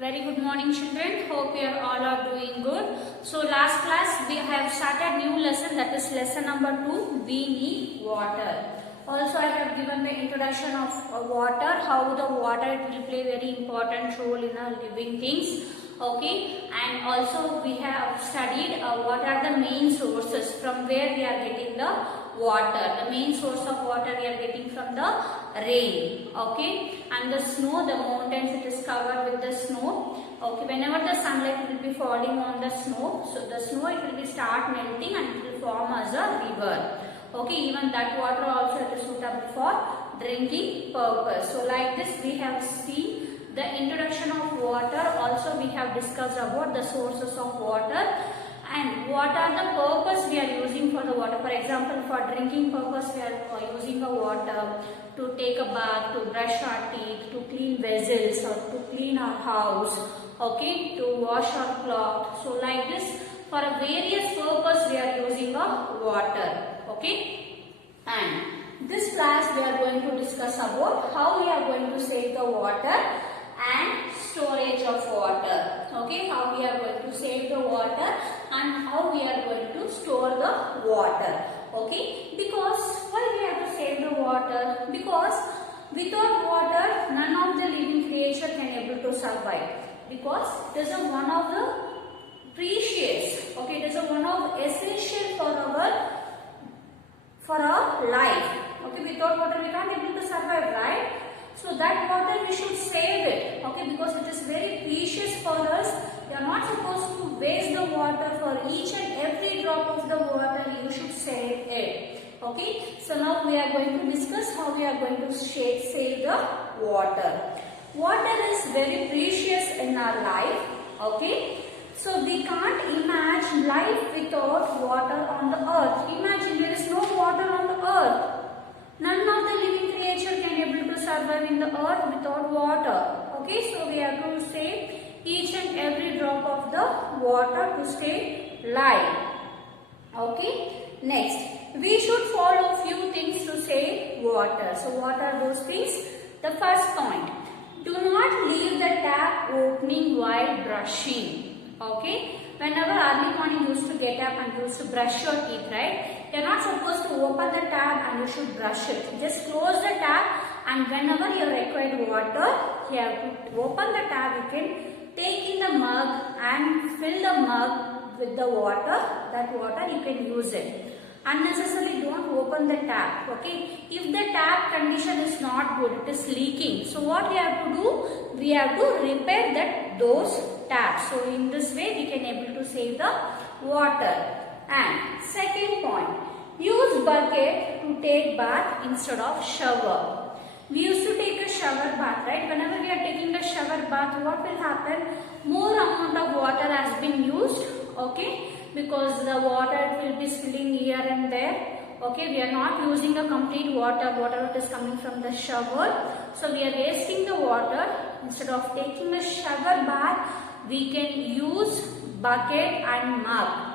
Very good morning children. Hope you all are doing good. So last class we have started new lesson, that is lesson number 2. We need water. Also I have given the introduction of water, how the water will play very important role in our living things. Okay, and also we have studied what are the main sources from where we are getting the water. The main source of water we are getting from the rain. Okay, and the snow, the mountains, it is covered with the snow. Okay, whenever the sunlight will be falling on the snow, so the snow it will be start melting and it will form as a river. Okay, even that water also it is suitable for drinking purpose. So like this we have seen the introduction of water. Also we have discussed about the sources of water and what are the purpose we are using for the water. For example, for drinking purpose we are using the water to take a bath, to brush our teeth, to clean vessels or to clean our house, okay, to wash our cloth. So like this, for a various purpose we are using a water, okay. And this class we are going to discuss about how we are going to save the water and storage of water. Okay, how we are going to save the water and how we are going to store the water. Okay, because why we have to save the water? Because without water none of the living creature can able to survive. Because it is one of the precious. Okay, it is one of essential for our life. Okay, without water we can't able to survive, right? So that water we should save it, okay, because it is very precious for us. You are not supposed to waste the water. For each and every drop of the water you should save it, okay. So now we are going to discuss how we are going to save the water. Water is very precious in our life, okay. So we can't imagine life without water on the earth. Imagine there is no water on the earth. None of the living creature can able to survive in the earth without water. Okay, so we have to save each and every drop of the water to stay alive. Okay, next we should follow few things to save water. So what are those things? The first point, do not leave the tap opening while brushing. Okay, whenever early morning you used to get up and you used to brush your teeth, right? You are not supposed to open the tap and you should brush it. Just close the tap and whenever you require water, you have to open the tap. You can take in the mug and fill the mug with the water. That water you can use it. Unnecessarily don't open the tap, okay. If the tap condition is not good, it is leaking, so what we have to do? We have to repair those taps. So in this way we can able to save the water. And second point, use bucket to take bath instead of shower. We used to take a shower bath, right? Whenever we are taking a shower bath, what will happen? More amount of water has been used, okay, because the water will be spilling here and there. Okay, we are not using the complete water, whatever it is coming from the shower. So we are wasting the water. Instead of taking a shower bath, we can use bucket and mug.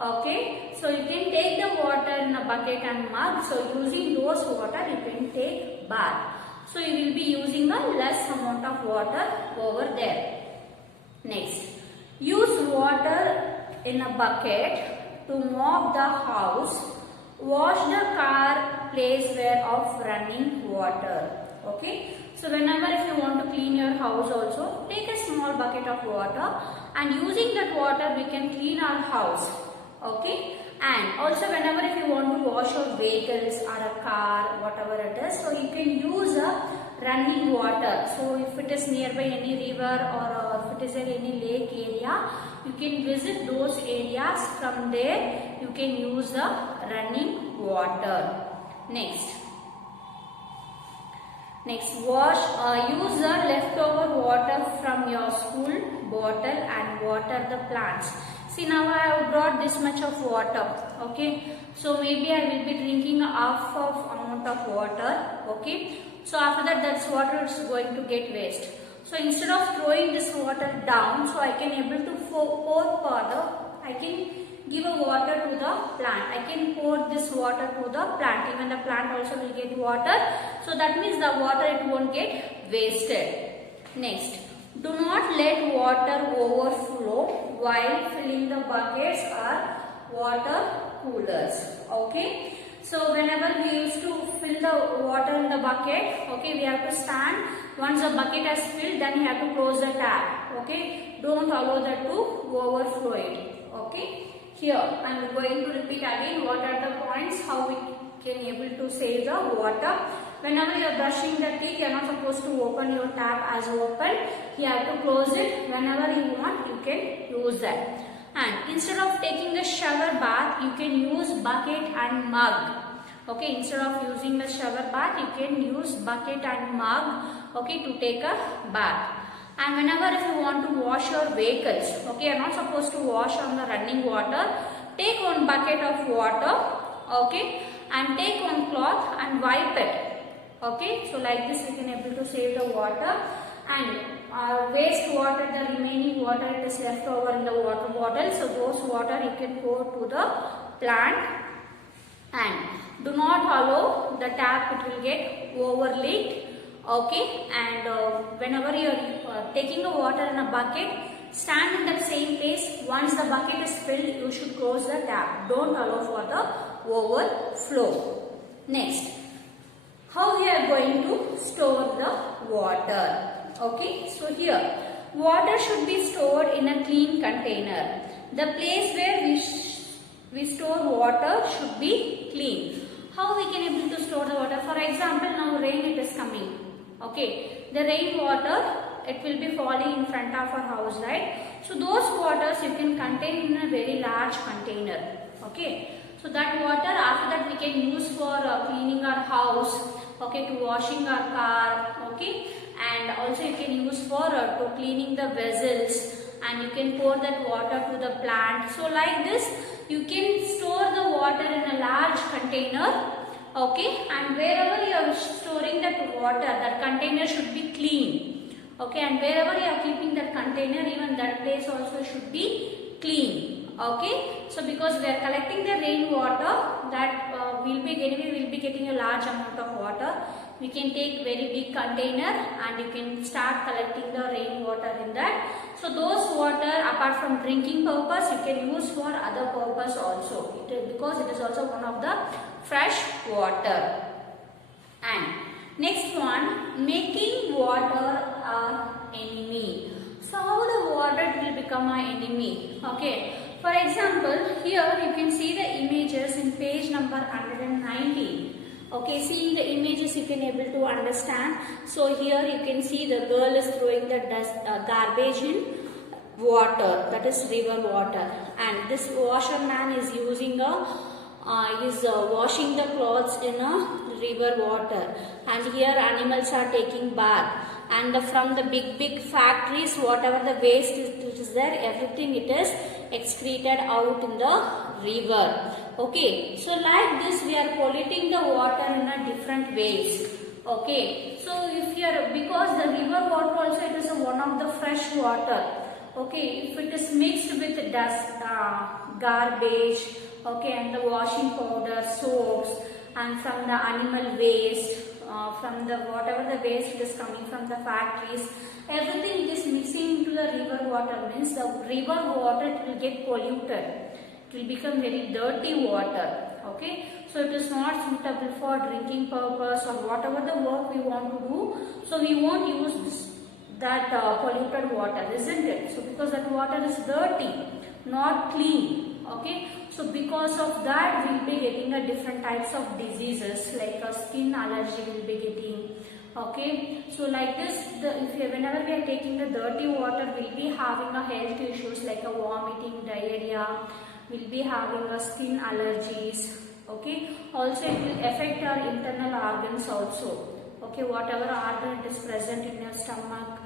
Okay, so you can take the water in a bucket and mug. So using those water you can take bath. So you will be using a less amount of water over there. Next, use water in a bucket to mop the house. Wash the car place where of running water. Okay, so whenever if you want to clean your house also, take a small bucket of water and using that water we can clean our house. Okay, and also whenever if you want to wash your vehicles or a car, whatever it is, so you can use a running water. So if it is nearby any river or if it is in any lake area, you can visit those areas. From there you can use the running water. Next, use the leftover water from your school bottle and water the plants. See, now I have brought this much of water, okay. So maybe I will be drinking half of amount of water, okay. So after that water is going to get waste. So instead of throwing this water down, so I can able to pour further. I can give a water to the plant. I can pour this water to the plant. Even the plant also will get water. So that means the water it won't get wasted. Next, do not not let water overflow while filling the buckets or water coolers. Okay, so whenever we used to fill the water in the bucket, okay, we have to stand. Once the bucket has filled, then you have to close the tap. Okay, don't allow that to overflow it. Okay, here I am going to repeat again what are the points how we can able to save the water. Whenever you are brushing the teeth, you are not supposed to open your tap as open. You have to close it. Whenever you want, you can use that. And instead of taking a shower bath, you can use bucket and mug. Okay, instead of using the shower bath, you can use bucket and mug, okay, to take a bath. And whenever if you want to wash your vehicles, okay, you are not supposed to wash on the running water. Take one bucket of water, okay, and take one cloth and wipe it. Okay, so like this we can able to save the water. And waste water, the remaining water it is left over in the water bottle. So those water you can pour to the plant. And do not allow the tap, it will get overleaked. Okay, and whenever you are taking the water in a bucket, stand in that same place. Once the bucket is filled, you should close the tap. Don't allow for the overflow. Next, how we are going to store the water. Okay, so here water should be stored in a clean container. The place where we store water should be clean. How we can able to store the water? For example, now rain it is coming. Okay, the rain water it will be falling in front of our house, right? So those waters you can contain in a very large container. Okay, so that water after that we can use for cleaning our house. Okay, to washing our car. Okay, and also you can use for to cleaning the vessels, and you can pour that water to the plant. So like this you can store the water in a large container. Okay, and wherever you are storing that water, that container should be clean. Okay, and wherever you are keeping that container, even that place also should be clean. Okay, so because we are collecting the rainwater, that we will be getting a large amount of water. We can take very big container and you can start collecting the rainwater in that. So those water apart from drinking purpose, you can use for other purpose also, because it is also one of the fresh water. And next one, making water our enemy. So how the water will become our enemy? Okay, for example, here you can see the images in page number 190. Okay, seeing the images you can able to understand. So here you can see the girl is throwing the garbage in water, that is river water, and this washerman is using washing the clothes in a river water, and here animals are taking bath, and from the big factories whatever the waste is there, everything it is excreted out in the river. Okay, so like this we are polluting the water in a different ways. Okay, so if you are, because the river water also it is one of the fresh water. Okay, if it is mixed with dust, garbage, okay, and the washing powder, soaps, and from the animal waste, from the whatever the waste is coming from the factories, everything is mixing into the river water, means the river water it will get polluted. It will become very dirty water. Okay, so it is not suitable for drinking purpose or whatever the work we want to do. So we won't use that polluted water, isn't it? So because that water is dirty, not clean. Okay, so because of that we will be getting a different types of diseases, like a skin allergy will be getting. Okay, so like this, whenever we are taking the dirty water, we will be having a health issues like a vomiting, diarrhea, we will be having a skin allergies. Okay, also it will affect our internal organs also. Okay, whatever organ it is present in your stomach,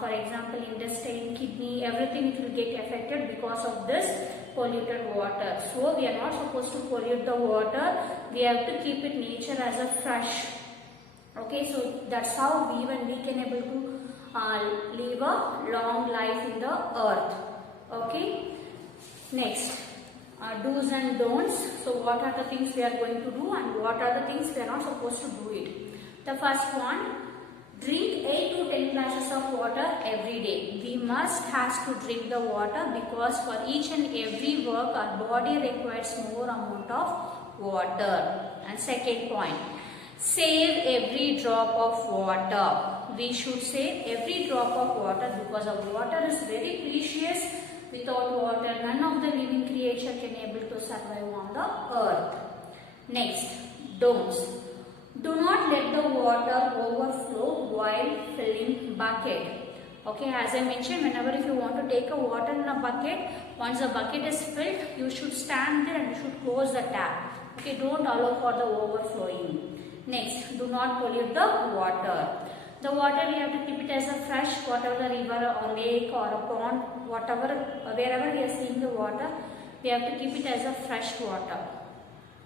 for example intestine, kidney, everything it will get affected because of this polluted water. So we are not supposed to pollute the water, we have to keep it nature as a fresh. Okay, so that's how we can able to live a long life in the earth. Okay, next, do's and don'ts. So what are the things we are going to do and what are the things we are not supposed to do it. The first one, Drink 8 to 10 glasses of water every day. We must has to drink the water because for each and every work our body requires more amount of water. And second point, save every drop of water. We should save every drop of water because the water is very precious. Without water, none of the living creature can able to survive on the earth. Next, don'ts. Do not let the water overflow while filling bucket. Okay, as I mentioned, whenever if you want to take a water in a bucket, once the bucket is filled, you should stand there and you should close the tap. Okay, don't allow for the overflowing. Next, do not pollute the water. The water we have to keep it as a fresh, whatever the river or lake or a pond, whatever, wherever we are seeing the water, we have to keep it as a fresh water.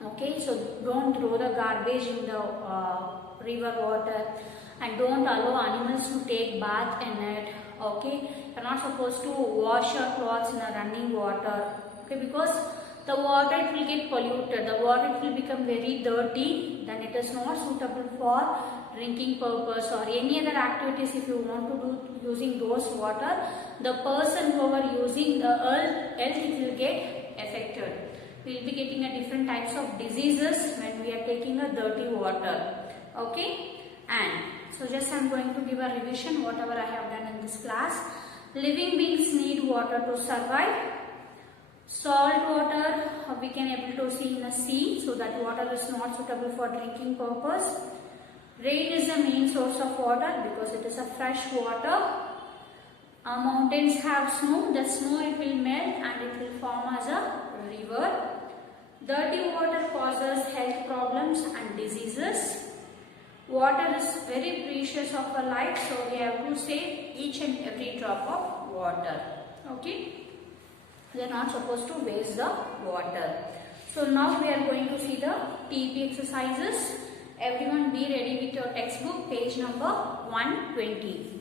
Okay, so don't throw the garbage in the river water and don't allow animals to take bath in it. Okay, you're not supposed to wash your clothes in a running water. Okay, because the water it will get polluted, the water it will become very dirty, then it is not suitable for drinking purpose or any other activities. If you want to do using those water, the person who are using the health it will get affected. We will be getting a different types of diseases when we are taking a dirty water. Okay, and so just I am going to give a revision whatever I have done in this class. Living beings need water to survive. Salt water we can able to see in the sea, so that water is not suitable for drinking purpose. Rain is the main source of water because it is a fresh water. Mountains have snow, the snow it will melt and it will form as a river. Dirty water causes health problems and diseases. Water is very precious of our life, so we have to save each and every drop of water. Okay, we are not supposed to waste the water. So now we are going to see the TP exercises. Everyone be ready with your textbook, page number 120.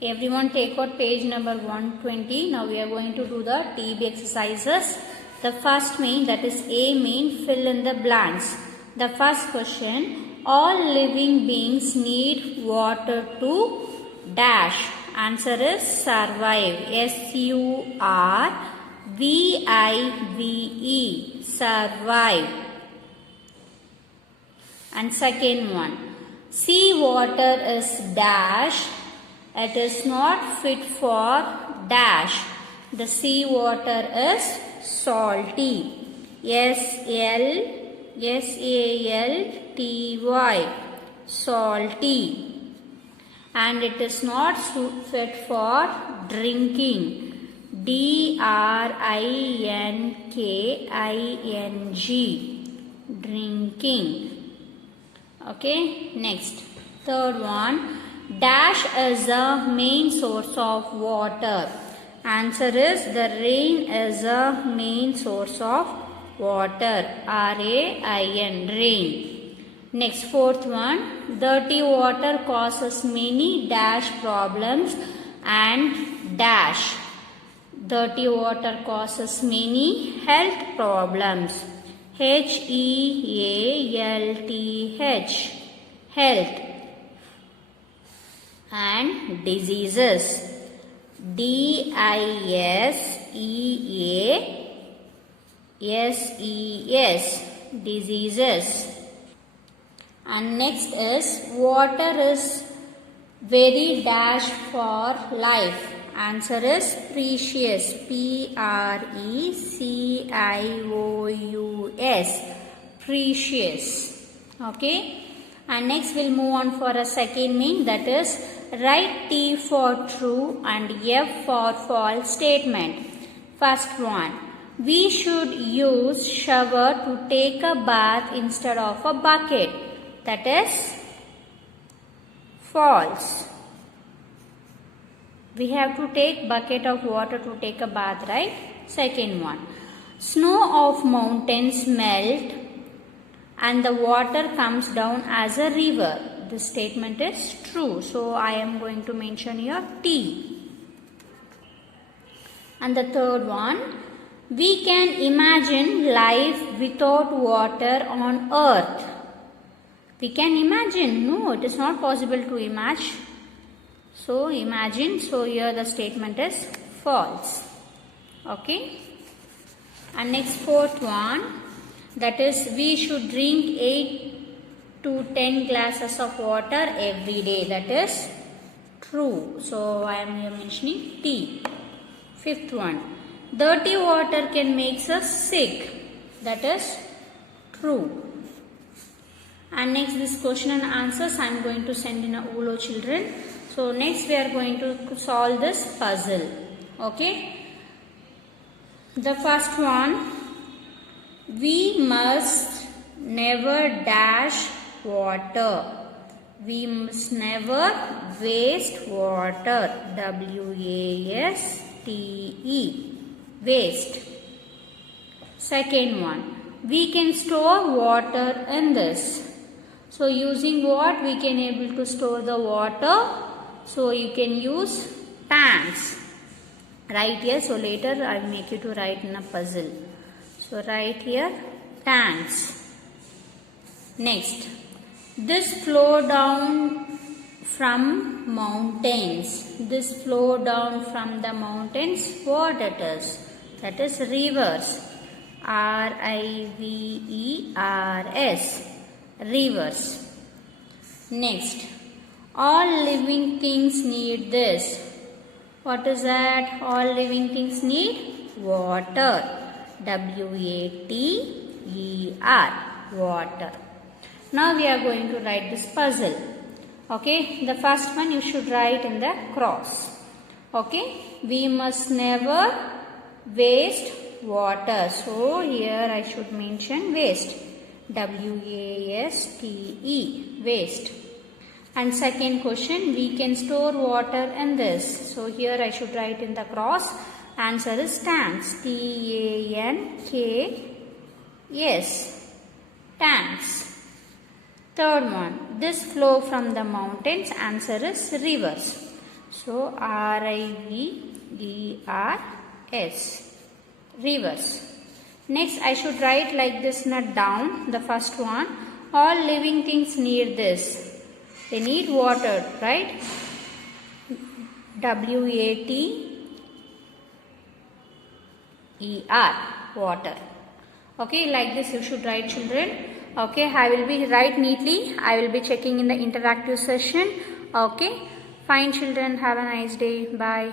Everyone take out page number 120. Now we are going to do the TB exercises. The first main, that is A main, fill in the blanks. The first question, all living beings need water to dash. Answer is survive. S-U-R-V-I-V-E. Survive. And second one, sea water is dash. It is not fit for dash. The sea water is salty. S-A-L-T-Y. Salty. And it is not fit for drinking. D-R-I-N-K-I-N-G. Drinking. Okay, next. Third one. Dash is the main source of water. Answer is the rain is the main source of water. R-A-I-N. Rain. Next, fourth one. Dirty water causes many dash problems and dash. Dirty water causes many health problems. H-E-A-L-T-H. Health. And diseases. D-I-S-E-A-S-E-S. Diseases. And next is water is very dash for life. Answer is precious. P-R-E-C-I-O-U-S. Precious. Okay. And next we'll move on for a second mean, that is write T for true and F for false statement. First one, we should use shower to take a bath instead of a bucket. That is false. We have to take bucket of water to take a bath, right? Second one, snow of mountains melt and the water comes down as a river. This statement is true. So I am going to mention here T. And the third one, we can imagine life without water on earth. We can imagine. No, it is not possible to imagine. So imagine. So here the statement is false. Okay. And next fourth one, that is we should drink 8 to 10 glasses of water every day. That is true. So I am here mentioning T. Fifth one, dirty water can make us sick. That is true. And next this question and answers I am going to send in a ULO children. So next we are going to solve this puzzle. Okay. The first one, we must never dash water. We must never waste water. W-A-S-T-E. Waste. Second one, we can store water in this. So using what we can able to store the water? So you can use tanks. Write here. So later I will make you to write in a puzzle. So write here tanks. Next, this flow down from mountains. This flow down from the mountains. What it is? That is rivers. R-I-V-E-R-S. Rivers. Next, all living things need this. What is that? All living things need water. W-A-T-E-R. Water. Now we are going to write this puzzle. Okay. The first one you should write in the cross. Okay. We must never waste water. So here I should mention waste. W-A-S-T-E. Waste. And second question, we can store water in this. So here I should write in the cross. Answer is tanks. T-A-N-K-S. Tanks. Third one, this flow from the mountains. Answer is rivers. So R-I-V-E-R-S. Rivers. Next I should write like this not down. The first one, all living things need this. They need water, right? W-A-T-E-R. Water. Okay, like this you should write, children. Okay, I will be write neatly. I will be checking in the interactive session. Okay, fine children. Have a nice day. Bye.